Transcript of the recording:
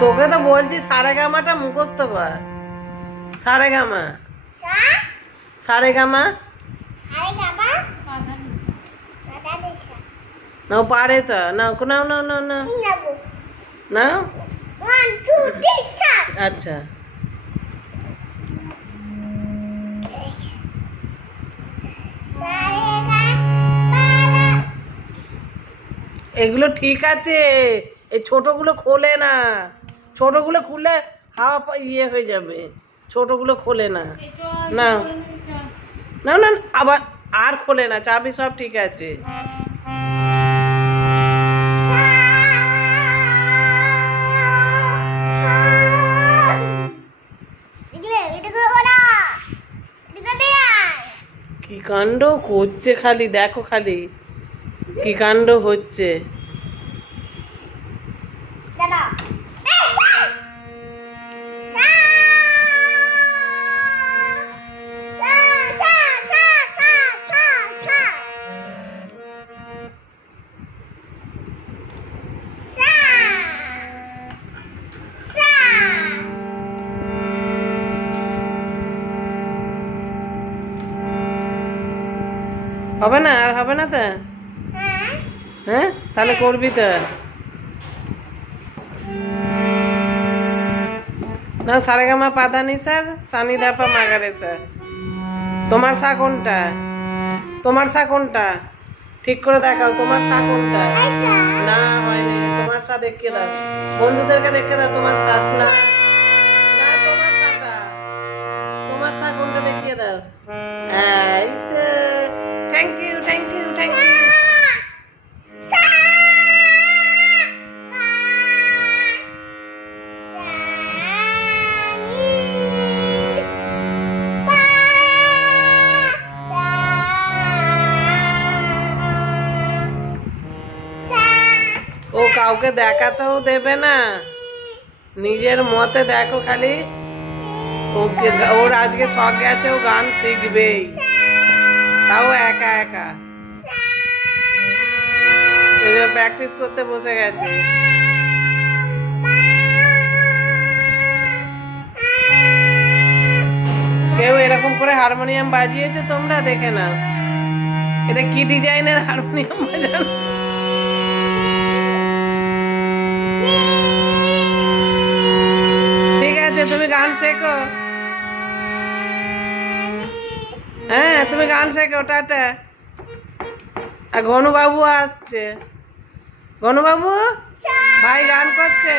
তোকে তো বলছি সারেগামাটা মুখস্থ কর। সারেগামা সারেগামা নাও পারে তো নাও নাও নাও নাও নাও নাও। আচ্ছা এগুলো ঠিক আছে, এই ছোটগুলো খোলে না, ছোটগুলো খুলে হাওয়া ইয়ে হয়ে যাবে, ছোটগুলো খোলে না। না না না আবার আর খোলে না, চাবি সব ঠিক আছে। কি কাণ্ড করছে খালি, দেখো খালি কি কাণ্ড হচ্ছে। হবে না আর হবে না তো? হ্যাঁ তাহলে করবি তো না। সারেগামা পাদা নিসা সানি ধাপা মাগারেসা। তোমার সা কোনটা? তোমার সা কোনটা? ঠিক করে দেখাও তোমার সা কোনটা। না হয়নি, তোমার সা দেখিয়ে দাও, বন্ধুদেরকে দেখিয়ে দাও তোমার সা। না না তোমার সাটা, তোমার সা কোনটা দেখিয়ে দাও। এই তো thank you thank you thank you. ও কাউকে দেখাতেও দেবে না, নিজের মতে দেখো খালি। ওকে ওর আজকে শখ গেছে, ও গান শিখবেই, তাও একা একা প্র্যাকটিস করতে বসে গেছে। কেউ এরকম করে হারমোনিয়াম বাজিয়েছে তোমরা? দেখে না এটা কি ডিজাইনের হারমোনিয়াম বাজানো। ঠিক আছে তুমি গান শেখো, হ্যাঁ তুমি গান শেখো, টাটা। আর গনুবাবু আসছে, গনুবাবু ভাই গান করছে।